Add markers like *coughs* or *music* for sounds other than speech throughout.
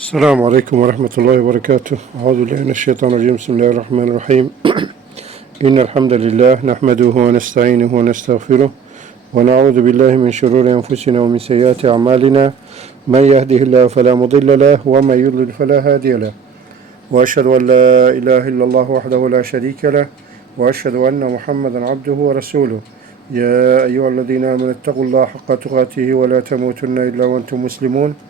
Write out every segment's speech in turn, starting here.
السلام عليكم ورحمة الله وبركاته. أعوذ بالله من الشيطان الرجيم. بسم الله الرحمن الرحيم. *clears throat* إن الحمد لله نحمده ونستعينه ونستغفره ونعوذ بالله من شرور أنفسنا ومن سيئات أعمالنا. من يهده الله فلا مضل له ومن يضلل فلا هادي له. وأشهد أن لا إله إلا الله وحده لا شريك له. وأشهد أن محمدا عبده ورسوله. يا أيها الذين آمنوا اتقوا الله حق تقاته ولا تموتن إلا وأنتم مسلمون.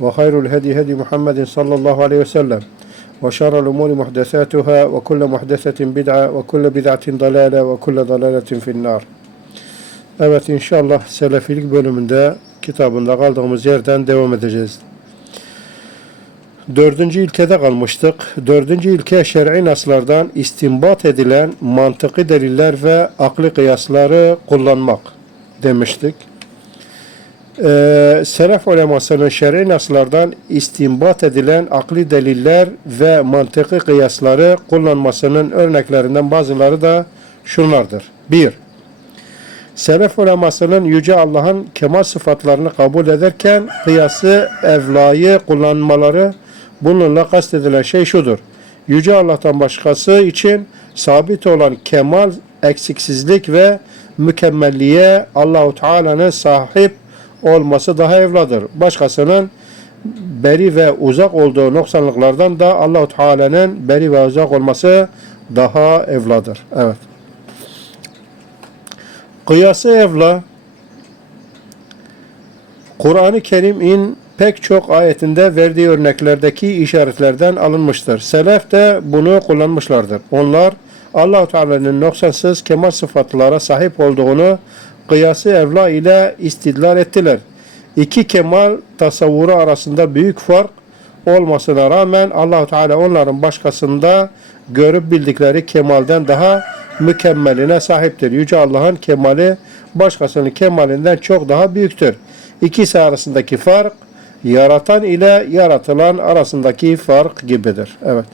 ve hayrul hedi hedi Muhammedin sallallahu aleyhi ve sellem ve şerrü'l umuri muhdesatuhâ ve kullu muhdesetin bid'a ve kullu bid'atin dalâle. Evet inşallah selefilik bölümünde kitabında kaldığımız yerden devam edeceğiz. Dördüncü ilkede kalmıştık. Dördüncü ilke şer'i naslardan istinbat edilen mantıki deliller ve akli kıyasları kullanmak demiştik. Ee, Selef ulemasının şer'i naslardan istinbat edilen akli deliller ve mantıki kıyasları kullanmasının örneklerinden bazıları da şunlardır. 1. Selef ulemasının Yüce Allah'ın kemal sıfatlarını kabul ederken kıyası evlayı kullanmaları bununla kastedilen şey şudur. Yüce Allah'tan başkası için sabit olan kemal, eksiksizlik ve mükemmelliğe Allahu Teala'nın sahip olması daha evladır. Başkasının beri ve uzak olduğu noksanlıklardan da Allahu Teala'nın beri ve uzak olması daha evladır. Evet. Kıyası evla Kur'an-ı Kerim'in pek çok ayetinde verdiği örneklerdeki işaretlerden alınmıştır. Selef de bunu kullanmışlardır. Onlar Allah-u Teala'nın noksansız kemal sıfatlara sahip olduğunu kıyası evla ile istidlal ettiler. İki kemal tasavvuru arasında büyük fark olmasına rağmen Allahu Teala onların başkasında görüp bildikleri kemalden daha mükemmeline sahiptir. Yüce Allah'ın kemali başkasının kemalinden çok daha büyüktür. İkisi arasındaki fark yaratan ile yaratılan arasındaki fark gibidir. Evet.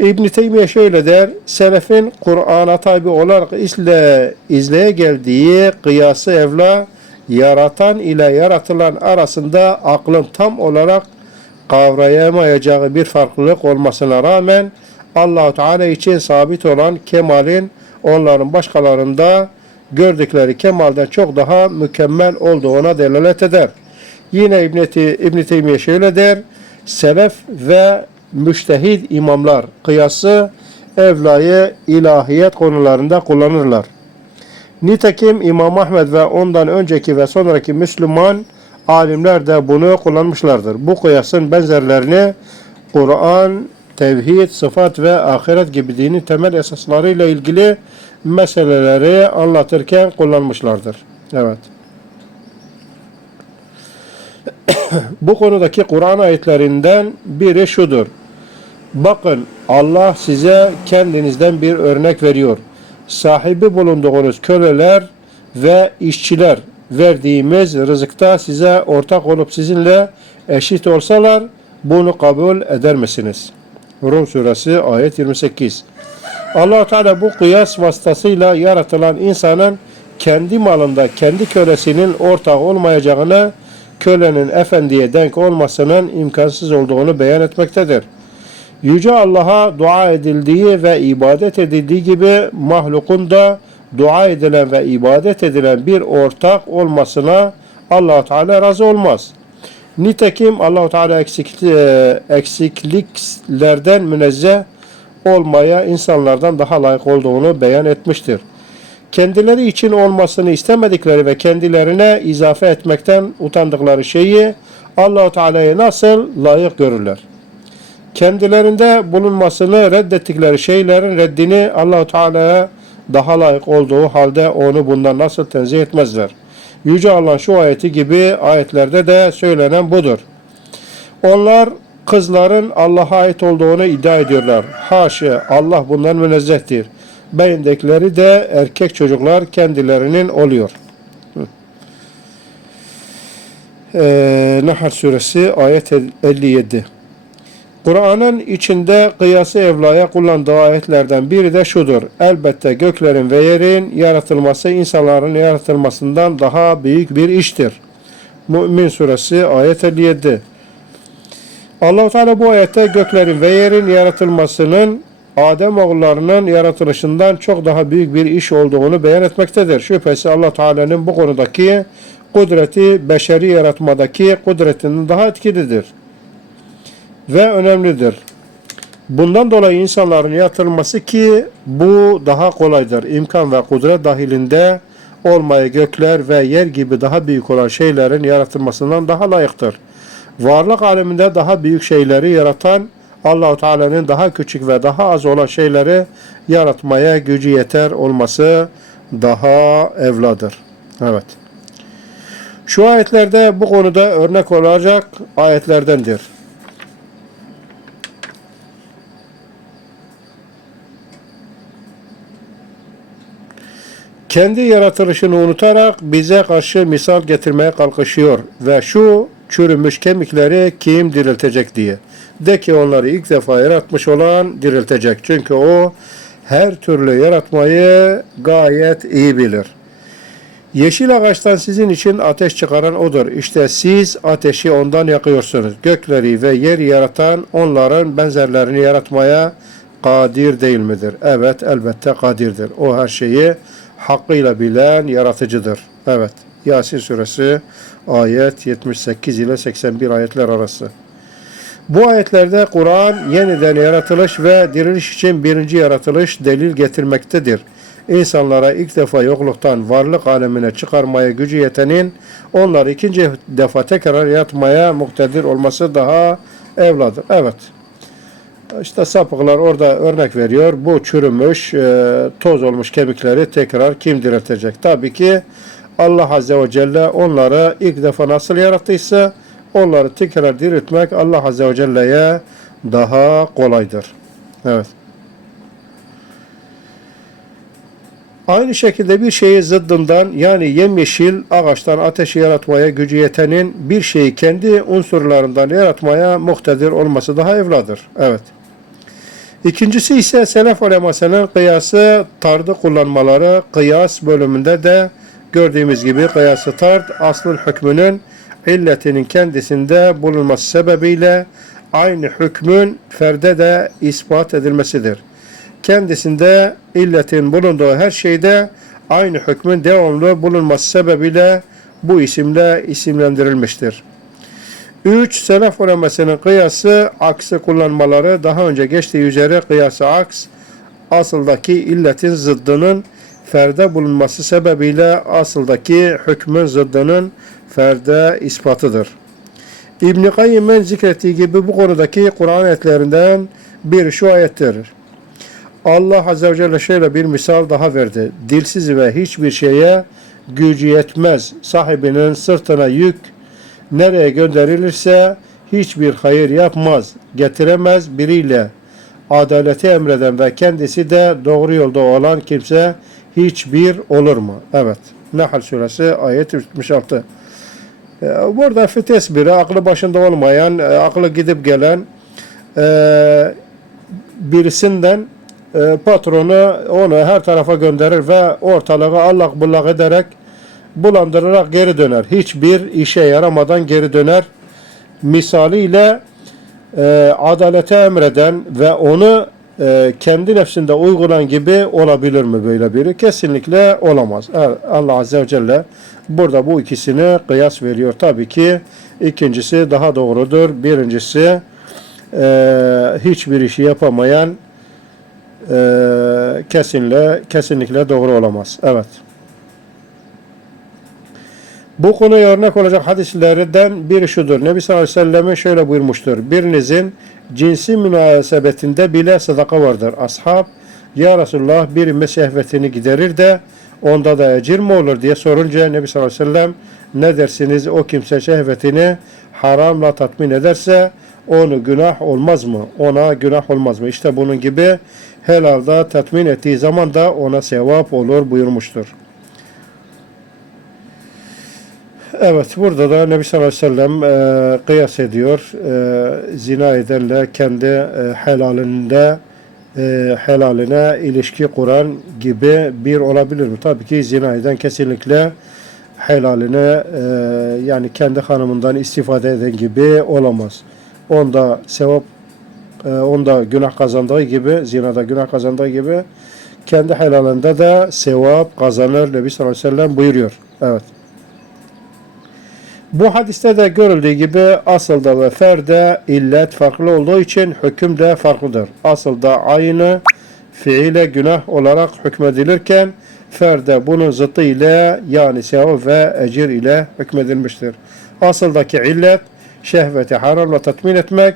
İbn Teymiye şöyle der. Selefin Kur'an'a tabi olarak izle, izleye geldiği kıyası evla yaratan ile yaratılan arasında aklın tam olarak kavrayamayacağı bir farklılık olmasına rağmen Allahu Teala için sabit olan kemalin onların başkalarında gördükleri kemalden çok daha mükemmel olduğuna delalet eder. Yine İbn, İbn Teymiye şöyle der. Selef ve müştehid imamlar kıyası evlayı ilahiyet konularında kullanırlar. Nitekim İmam Ahmed ve ondan önceki ve sonraki Müslüman alimler de bunu kullanmışlardır. Bu kıyasın benzerlerini Kur'an, tevhid, sıfat ve ahiret gibi dinin temel esaslarıyla ilgili meseleleri anlatırken kullanmışlardır. Evet. *coughs* Bu konudaki Kur'an ayetlerinden biri şudur. Bakın Allah size kendinizden bir örnek veriyor. Sahibi bulunduğunuz köleler ve işçiler verdiğimiz rızıkta size ortak olup sizinle eşit olsalar bunu kabul eder misiniz? Rum suresi ayet 28. allah Teala bu kıyas vasıtasıyla yaratılan insanın kendi malında kendi kölesinin ortak olmayacağını kölenin efendiye denk olmasının imkansız olduğunu beyan etmektedir. Yüce Allah'a dua edildiği ve ibadet edildiği gibi mahlukun da dua edilen ve ibadet edilen bir ortak olmasına allah Teala razı olmaz. Nitekim allah Teala eksik, e, eksikliklerden münezzeh olmaya insanlardan daha layık olduğunu beyan etmiştir. Kendileri için olmasını istemedikleri ve kendilerine izafe etmekten utandıkları şeyi allah Teala'ya nasıl layık görürler? Kendilerinde bulunmasını reddettikleri şeylerin reddini Allahu Teala'ya daha layık olduğu halde onu bundan nasıl tenzih etmezler? Yüce Allah şu ayeti gibi ayetlerde de söylenen budur. Onlar Kızların Allah'a ait olduğunu iddia ediyorlar. Haşa Allah bundan münezzehtir. Beyindekileri de erkek çocuklar kendilerinin oluyor. Ee, Nahl suresi ayet 57. Kur'an'ın içinde kıyası evlaya kullandığı ayetlerden biri de şudur. Elbette göklerin ve yerin yaratılması insanların yaratılmasından daha büyük bir iştir. Mü'min suresi ayet 57. Allah Teala bu ayette göklerin ve yerin yaratılmasının Adem oğullarının yaratılışından çok daha büyük bir iş olduğunu beyan etmektedir. Şüphesiz Allah Teala'nın bu konudaki kudreti beşeri yaratmadaki kudretinin daha etkilidir ve önemlidir. Bundan dolayı insanların yaratılması ki bu daha kolaydır. İmkan ve kudret dahilinde olmaya gökler ve yer gibi daha büyük olan şeylerin yaratılmasından daha layıktır. Varlık aleminde daha büyük şeyleri yaratan Allahu Teala'nın daha küçük ve daha az olan şeyleri yaratmaya gücü yeter olması daha evladır. Evet. Şu ayetlerde bu konuda örnek olacak ayetlerdendir. Kendi yaratılışını unutarak bize karşı misal getirmeye kalkışıyor ve şu çürümüş kemikleri kim diriltecek diye. De ki onları ilk defa yaratmış olan diriltecek. Çünkü o her türlü yaratmayı gayet iyi bilir. Yeşil ağaçtan sizin için ateş çıkaran odur. İşte siz ateşi ondan yakıyorsunuz. Gökleri ve yer yaratan onların benzerlerini yaratmaya kadir değil midir? Evet elbette kadirdir. O her şeyi hakkıyla bilen yaratıcıdır. Evet. Yasin suresi ayet 78 ile 81 ayetler arası. Bu ayetlerde Kur'an yeniden yaratılış ve diriliş için birinci yaratılış delil getirmektedir. İnsanlara ilk defa yokluktan varlık alemine çıkarmaya gücü yetenin onları ikinci defa tekrar yaratmaya muktedir olması daha evladır. Evet. İşte sapıklar orada örnek veriyor. Bu çürümüş, e, toz olmuş kemikleri tekrar kim diriltecek? Tabii ki Allah Azze ve Celle onları ilk defa nasıl yarattıysa onları tekrar diriltmek Allah Azze ve Celle'ye daha kolaydır. Evet. Aynı şekilde bir şeyi zıddından yani yemyeşil ağaçtan ateşi yaratmaya gücü yetenin bir şeyi kendi unsurlarından yaratmaya muhtedir olması daha evladır. Evet. İkincisi ise selef ulemasının kıyası tardı kullanmaları kıyas bölümünde de gördüğümüz gibi kıyası tard aslın hükmünün illetinin kendisinde bulunması sebebiyle aynı hükmün ferde de ispat edilmesidir. Kendisinde illetin bulunduğu her şeyde aynı hükmün devamlı bulunması sebebiyle bu isimle isimlendirilmiştir. 3. Selef ulemasının kıyası aksi kullanmaları daha önce geçtiği üzere kıyası aks asıldaki illetin zıddının ferde bulunması sebebiyle asıldaki hükmün zıddının ferde ispatıdır. İbn-i Kayyim'in zikrettiği gibi bu konudaki Kur'an ayetlerinden bir şu ayettir. Allah Azze ve Celle şöyle bir misal daha verdi. Dilsiz ve hiçbir şeye gücü yetmez. Sahibinin sırtına yük nereye gönderilirse hiçbir hayır yapmaz, getiremez biriyle. Adaleti emreden ve kendisi de doğru yolda olan kimse hiçbir olur mu? Evet. Nahl suresi ayet 76. Ee, Burada fites biri, aklı başında olmayan, e, aklı gidip gelen e, birisinden patronu onu her tarafa gönderir ve ortalığı allak bullak ederek bulandırarak geri döner. Hiçbir işe yaramadan geri döner. Misaliyle e, adalete emreden ve onu e, kendi nefsinde uygulan gibi olabilir mi böyle biri? Kesinlikle olamaz. Allah Azze ve Celle burada bu ikisini kıyas veriyor. Tabii ki ikincisi daha doğrudur. Birincisi e, hiçbir işi yapamayan e, kesinlikle kesinlikle doğru olamaz. Evet. Bu konuya örnek olacak hadislerden biri şudur. Nebi sallallahu aleyhi ve şöyle buyurmuştur. Birinizin cinsi münasebetinde bile sadaka vardır. Ashab, ya Resulullah birimiz şehvetini giderir de onda da ecir mi olur diye sorunca Nebi sallallahu aleyhi ve sellem ne dersiniz o kimse şehvetini haramla tatmin ederse onu günah olmaz mı? Ona günah olmaz mı? İşte bunun gibi helalda tatmin ettiği zaman da ona sevap olur buyurmuştur. Evet burada da Nebi sallallahu aleyhi ve sellem e, kıyas ediyor. E, zina edenle kendi e, helalinde e, helaline ilişki kuran gibi bir olabilir mi? Tabii ki zina eden kesinlikle helaline e, yani kendi hanımından istifade eden gibi olamaz. Onda sevap onda günah kazandığı gibi zinada günah kazandığı gibi kendi helalinde de sevap kazanır Nebi sallallahu aleyhi ve sellem buyuruyor. Evet. Bu hadiste de görüldüğü gibi asılda ve ferde illet farklı olduğu için hüküm de farklıdır. Asılda aynı fiile günah olarak hükmedilirken ferde bunun zıttı ile yani sevap ve ecir ile hükmedilmiştir. Asıldaki illet şehveti haramla tatmin etmek,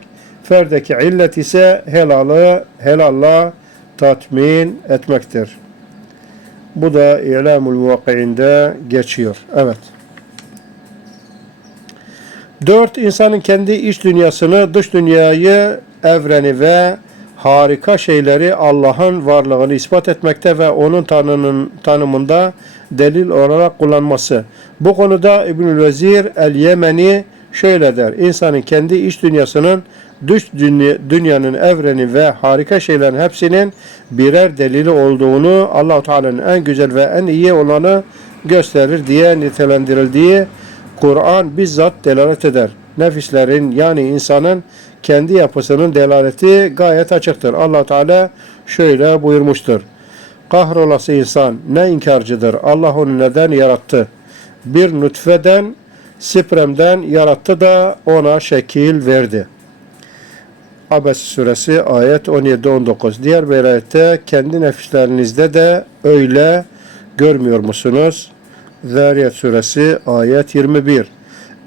ferdeki illet ise helalı helalla tatmin etmektir. Bu da İlamul Muvakki'inde geçiyor. Evet. Dört, insanın kendi iç dünyasını, dış dünyayı, evreni ve harika şeyleri Allah'ın varlığını ispat etmekte ve onun tanının, tanımında delil olarak kullanması. Bu konuda İbnül Vezir el-Yemeni şöyle der. İnsanın kendi iç dünyasının dünya, dünyanın evreni ve harika şeylerin hepsinin birer delili olduğunu Allah Teala'nın en güzel ve en iyi olanı gösterir diye nitelendirildiği Kur'an bizzat delalet eder. Nefislerin yani insanın kendi yapısının delaleti gayet açıktır. Allah Teala şöyle buyurmuştur. Kahrolası insan ne inkarcıdır. Allah onu neden yarattı? Bir nutfeden, spermden yarattı da ona şekil verdi. Abes suresi ayet 17-19. Diğer bir ayette kendi nefislerinizde de öyle görmüyor musunuz? Zariyat suresi ayet 21.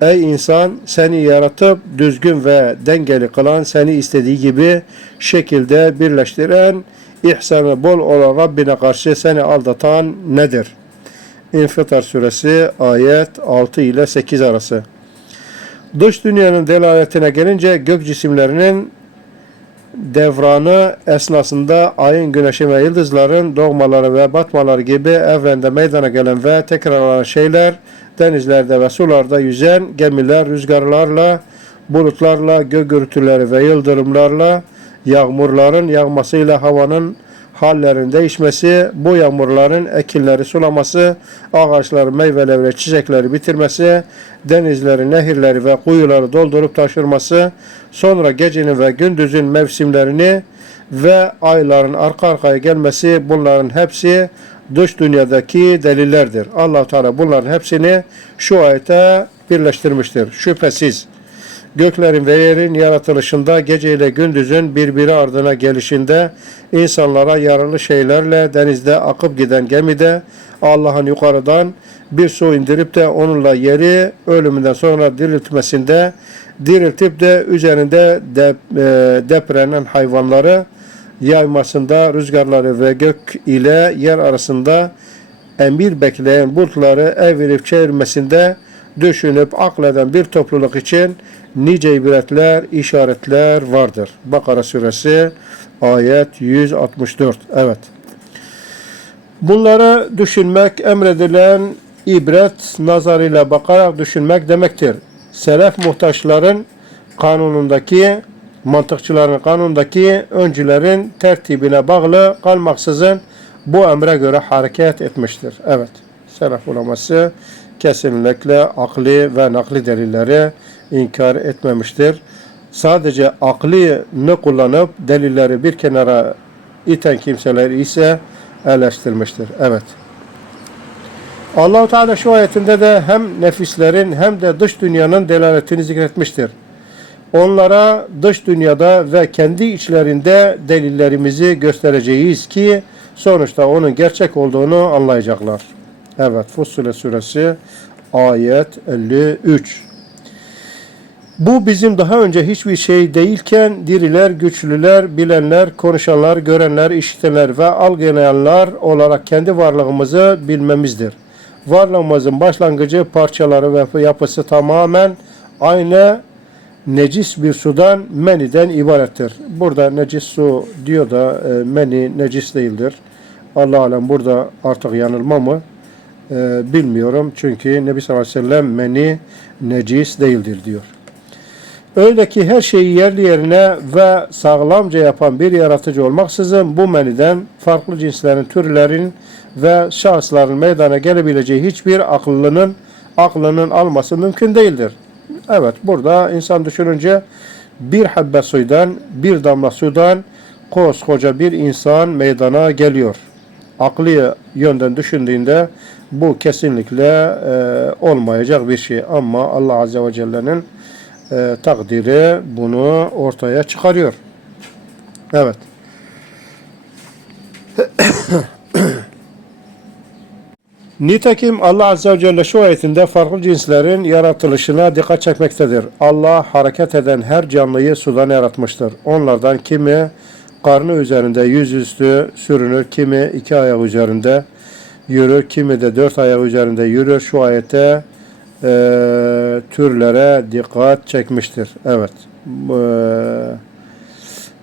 Ey insan seni yaratıp düzgün ve dengeli kılan seni istediği gibi şekilde birleştiren ihsanı bol olan Rabbine karşı seni aldatan nedir? İnfitar suresi ayet 6 ile 8 arası. Dış dünyanın delaletine gelince gök cisimlerinin devranı esnasında ayın, güneşin ve yıldızların doğmaları ve batmaları gibi evrende meydana gelen ve tekrarlanan şeyler, denizlerde ve sularda yüzen gemiler, rüzgarlarla, bulutlarla, gök gürültüleri ve yıldırımlarla, yağmurların yağmasıyla havanın hallerin değişmesi, bu yağmurların ekinleri sulaması, ağaçların meyveleri ve çiçekleri bitirmesi, denizleri, nehirleri ve kuyuları doldurup taşırması, sonra gecenin ve gündüzün mevsimlerini ve ayların arka arkaya gelmesi bunların hepsi dış dünyadaki delillerdir. allah Teala bunların hepsini şu ayete birleştirmiştir. Şüphesiz göklerin ve yerin yaratılışında gece ile gündüzün birbiri ardına gelişinde insanlara yararlı şeylerle denizde akıp giden gemide Allah'ın yukarıdan bir su indirip de onunla yeri ölümünden sonra diriltmesinde diriltip de üzerinde dep, e, deprenen hayvanları yaymasında rüzgarları ve gök ile yer arasında emir bekleyen bulutları evirip çevirmesinde düşünüp akleden bir topluluk için nice ibretler, işaretler vardır. Bakara suresi ayet 164. Evet. Bunları düşünmek emredilen ibret nazarıyla bakarak düşünmek demektir. Selef muhtaçların kanunundaki mantıkçıların kanundaki öncülerin tertibine bağlı kalmaksızın bu emre göre hareket etmiştir. Evet. Selef uleması kesinlikle akli ve nakli delilleri inkar etmemiştir. Sadece aklını kullanıp delilleri bir kenara iten kimseler ise eleştirmiştir. Evet. Allahu Teala şu ayetinde de hem nefislerin hem de dış dünyanın delaletini zikretmiştir. Onlara dış dünyada ve kendi içlerinde delillerimizi göstereceğiz ki sonuçta onun gerçek olduğunu anlayacaklar. Evet Fussule suresi ayet 53. Bu bizim daha önce hiçbir şey değilken diriler, güçlüler, bilenler, konuşanlar, görenler, işitenler ve algılayanlar olarak kendi varlığımızı bilmemizdir. Varlığımızın başlangıcı, parçaları ve yapısı tamamen aynı necis bir sudan meniden ibarettir. Burada necis su diyor da e, meni necis değildir. Allah alem burada artık yanılma mı e, bilmiyorum. Çünkü Nebi sallallahu aleyhi ve sellem meni necis değildir diyor. Öyle ki her şeyi yerli yerine ve sağlamca yapan bir yaratıcı olmaksızın bu meniden farklı cinslerin, türlerin ve şahısların meydana gelebileceği hiçbir akıllının aklının alması mümkün değildir. Evet burada insan düşününce bir habbe suydan, bir damla sudan koskoca bir insan meydana geliyor. Akli yönden düşündüğünde bu kesinlikle e, olmayacak bir şey. Ama Allah Azze ve Celle'nin e, takdiri bunu ortaya çıkarıyor. Evet. *coughs* Nitekim Allah Azze ve Celle şu ayetinde farklı cinslerin yaratılışına dikkat çekmektedir. Allah hareket eden her canlıyı sudan yaratmıştır. Onlardan kimi karnı üzerinde yüzüstü sürünür, kimi iki ayak üzerinde yürür, kimi de dört ayak üzerinde yürür. Şu ayette e, türlere dikkat çekmiştir. Evet. E,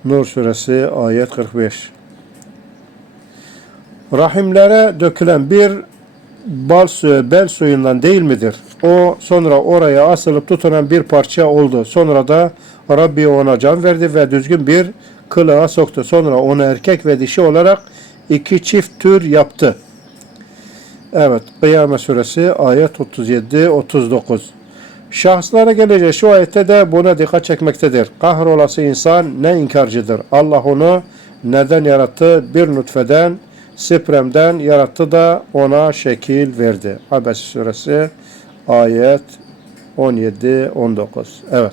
Nur suresi ayet 45. Rahimlere dökülen bir bal suyu, bel suyundan değil midir? O sonra oraya asılıp tutunan bir parça oldu. Sonra da Rabbi ona can verdi ve düzgün bir kılığa soktu. Sonra onu erkek ve dişi olarak iki çift tür yaptı. Evet, Kıyamet suresi ayet 37-39. Şahıslara gelecek şu ayette de buna dikkat çekmektedir. Kahrolası insan ne inkarcıdır. Allah onu neden yarattı? Bir nutfeden, spermden yarattı da ona şekil verdi. Habes suresi ayet 17-19. Evet.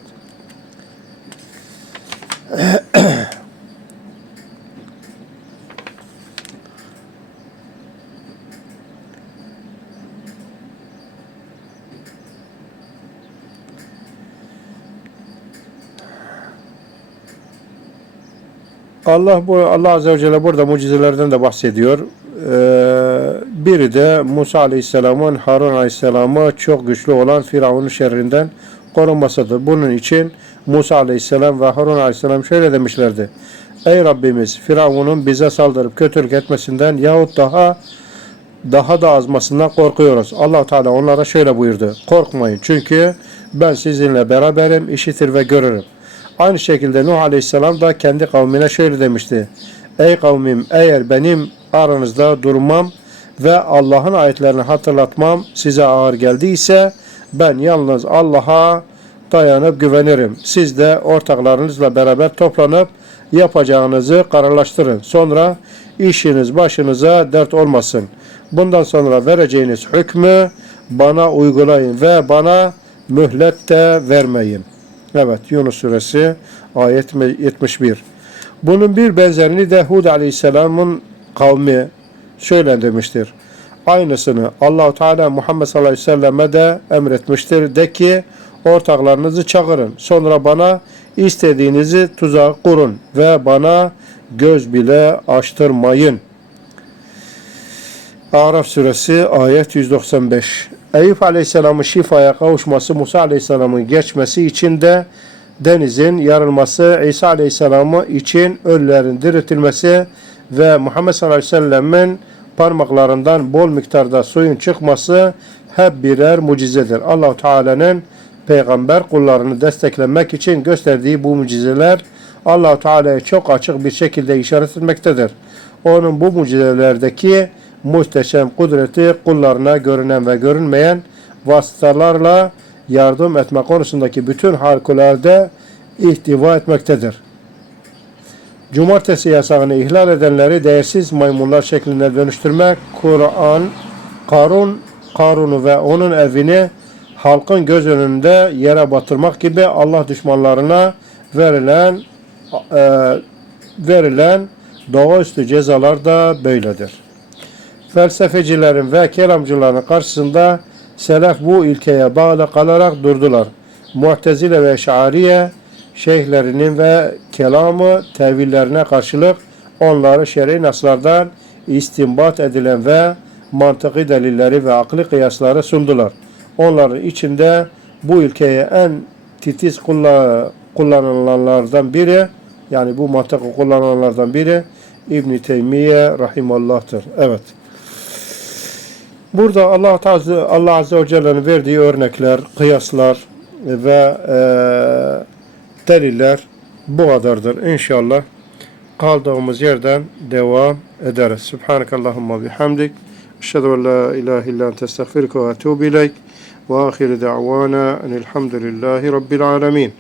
Allah bu Allah Azze ve Celle burada mucizelerden de bahsediyor. Ee, biri de Musa Aleyhisselam'ın Harun Aleyhisselam'ı çok güçlü olan Firavun'un şerrinden korunmasıdır. Bunun için Musa Aleyhisselam ve Harun Aleyhisselam şöyle demişlerdi. Ey Rabbimiz Firavun'un bize saldırıp kötülük etmesinden yahut daha daha da azmasından korkuyoruz. allah Teala onlara şöyle buyurdu. Korkmayın çünkü ben sizinle beraberim, işitir ve görürüm. Aynı şekilde Nuh Aleyhisselam da kendi kavmine şöyle demişti. Ey kavmim eğer benim aranızda durmam ve Allah'ın ayetlerini hatırlatmam size ağır geldiyse ben yalnız Allah'a dayanıp güvenirim. Siz de ortaklarınızla beraber toplanıp yapacağınızı kararlaştırın. Sonra işiniz başınıza dert olmasın. Bundan sonra vereceğiniz hükmü bana uygulayın ve bana mühlet de vermeyin. Evet Yunus suresi ayet 71. Bunun bir benzerini de Hud aleyhisselamın kavmi şöyle demiştir. Aynısını Allahu Teala Muhammed sallallahu aleyhi ve selleme de emretmiştir. De ki ortaklarınızı çağırın. Sonra bana istediğinizi tuzak kurun ve bana göz bile açtırmayın. Araf suresi ayet 195. Eyüp Aleyhisselam'ın şifaya kavuşması, Musa Aleyhisselam'ın geçmesi için de denizin yarılması, İsa Aleyhisselam'ı için ölülerin diriltilmesi ve Muhammed sallallahu aleyhi ve sellem'in parmaklarından bol miktarda suyun çıkması hep birer mucizedir. Allahu Teala'nın peygamber kullarını desteklemek için gösterdiği bu mucizeler Allahu Teala'ya çok açık bir şekilde işaret etmektedir. Onun bu mucizelerdeki muhteşem kudreti kullarına görünen ve görünmeyen vasıtalarla yardım etme konusundaki bütün harikulade ihtiva etmektedir. Cumartesi yasağını ihlal edenleri değersiz maymunlar şeklinde dönüştürmek, Kur'an, Karun, Karun'u ve onun evini halkın göz önünde yere batırmak gibi Allah düşmanlarına verilen e, verilen doğaüstü cezalar da böyledir. Felsefecilerin ve kelamcıların karşısında selef bu ilkeye bağlı kalarak durdular. Mu'tezile ve Şariye şeyhlerinin ve kelamı tevillerine karşılık onları şer'i naslardan istinbat edilen ve mantıki delilleri ve akli kıyasları sundular. Onların içinde bu ülkeye en titiz kulla- kullanılanlardan biri yani bu mantıkı kullananlardan biri İbn Teymiye rahimallah'tır. Evet. Burada Allah Azze, Allah Azze ve Celle'nin verdiği örnekler, kıyaslar ve e, deliller bu kadardır. İnşallah kaldığımız yerden devam ederiz. Subhanakallahumma bihamdik. Eşhedü en la ilahe illa ente estağfiruke ve etûbü ileyk. Ve ahire da'vana enilhamdülillahi rabbil alemin.